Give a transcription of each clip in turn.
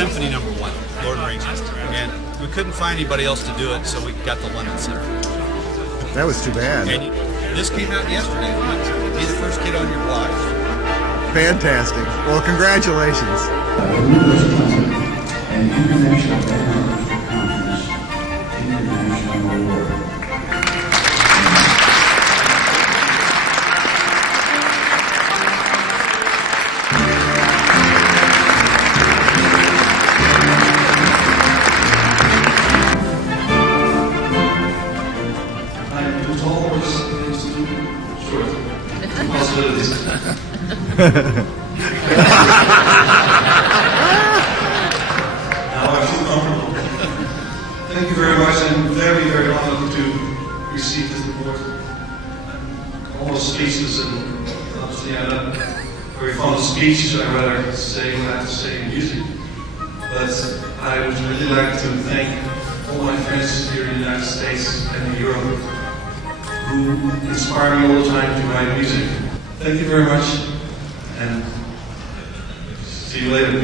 Symphony No. 1, Lord of the Rings. And we couldn't find anybody else to do it, so we got the London Center. That was too bad. And this came out yesterday. Be the first kid on your block. Fantastic. Well, congratulations. An international conference, international award. Thank you very much. I'm very, very honored to receive this award. All the speeches, and obviously I'm not very fond of speech. I'd rather say what I have to say in music. But I would really like to thank all my friends here in the United States and in Europe who inspire me all the time to write music. Thank you very much, and see you later.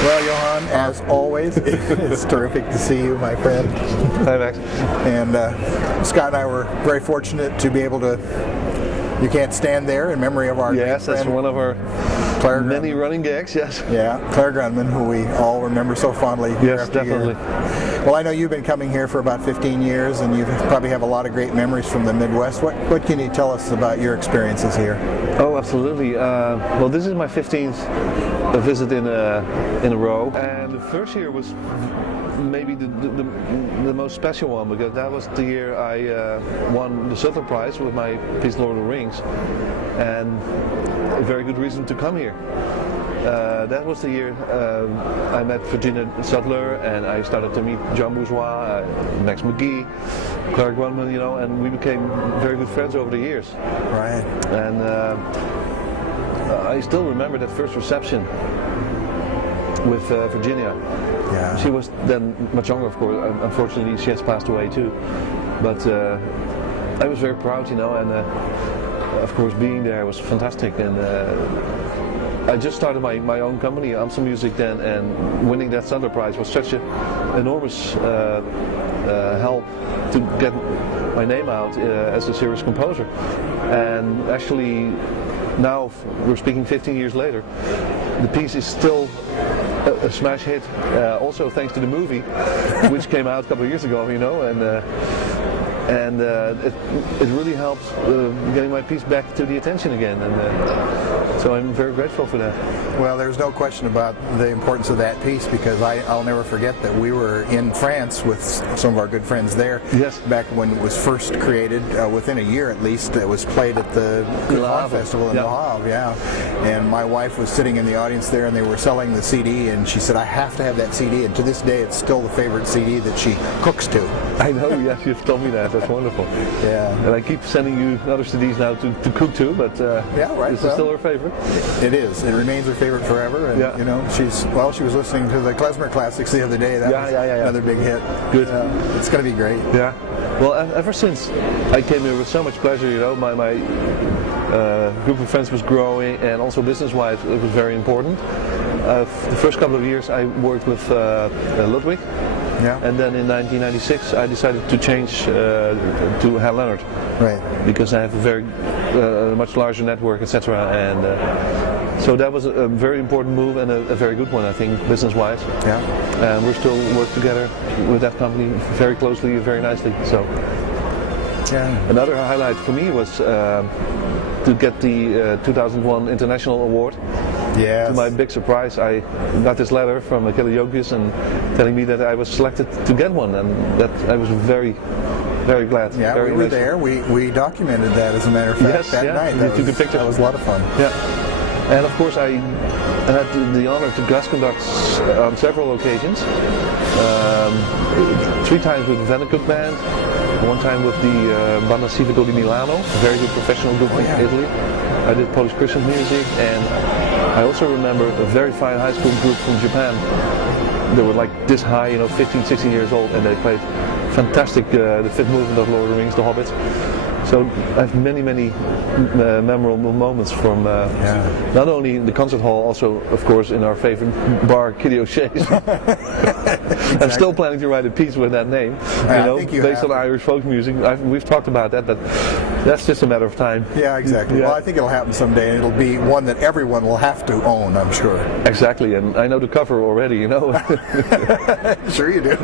Well, Johan, as always, it's terrific to see you, my friend. Hi, Max. And Scott and I were very fortunate to be able to, you can't stand there in memory of our Yes, that's friend, one of our Claire many Grunman. running gags, yes. Yeah, Claire Grunman, who we all remember so fondly. Year Yes, after definitely. Year. Well, I know you've been coming here for about 15 years, and you probably have a lot of great memories from the Midwest. What can you tell us about your experiences here? Oh, absolutely. Well, this is my 15th visit in a row, and the first year was maybe the most special one, because that was the year I won the Sutler Prize with my piece Lord of the Rings, and a very good reason to come here. That was the year I met Virginia Sutler, and I started to meet John Bourgeois, Max McGee, Clark Wunman, you know, and we became very good friends over the years. Right. And I still remember that first reception with Virginia. Yeah. She was then much younger, of course. Unfortunately, she has passed away too. But I was very proud, you know, and of course being there was fantastic. And I just started my own company, Amstel Music, then, and winning that Sutler Prize was such an enormous help to get my name out as a serious composer. And actually, now we're speaking 15 years later, the piece is still a smash hit, also thanks to the movie, which came out a couple of years ago, you know, and it really helps getting my piece back to the attention again, and so I'm very grateful for that. Well, there's no question about the importance of that piece, because I'll never forget that we were in France with some of our good friends there. Yes. Back when it was first created, within a year at least, it was played at the Le Havre Festival in Le Havre, yeah. And my wife was sitting in the audience there, and they were selling the CD, and she said, I have to have that CD, and to this day it's still the favorite CD that she cooks to. I know, yes, you've told me that. That's wonderful. Yeah. And I keep sending you other CDs now to cook to, but yeah, right, this is still her favorite. It is. It remains her favorite forever. And you know, she was listening to the Klezmer Classics the other day. That was another big hit. Good. It's going to be great. Yeah. Well, ever since I came here with so much pleasure, you know, my group of friends was growing, and also business-wise it was very important. The first couple of years I worked with Ludwig. Yeah. And then in 1996 I decided to change to Hal Leonard. Right. Because I have a very much larger network, etc. And so that was a very important move, and a very good one, I think, business-wise. Yeah. And we're still working together with that company very closely, very nicely. So. Yeah. Another highlight for me was to get the 2001 International Award. Yes. To my big surprise, I got this letter from Kelly Jokic and telling me that I was selected to get one, and that I was very, very glad. Yeah, very we were there. We documented that, as a matter of fact, that night. We took a picture. That was a lot of fun. Yeah. And of course, I had the honor to guest conduct on several occasions. 3 times with the Vennecook Band, 1 time with the Banda Civico di Milano, a very good professional group in Italy. I did Polish Christian music, and I also remember a very fine high school group from Japan. They were like this high, you know, 15, 16 years old, and they played fantastic, the fifth movement of Lord of the Rings, The Hobbit. So I have many memorable moments from not only the concert hall, also of course in our favorite bar, Kitty O'Shea's. Exactly. I'm still planning to write a piece with that name, based on Irish folk music. We've talked about that, but that's just a matter of time. Yeah, exactly. Yeah. Well, I think it'll happen someday, and it'll be one that everyone will have to own, I'm sure. Exactly, and I know the cover already, you know. Sure you do.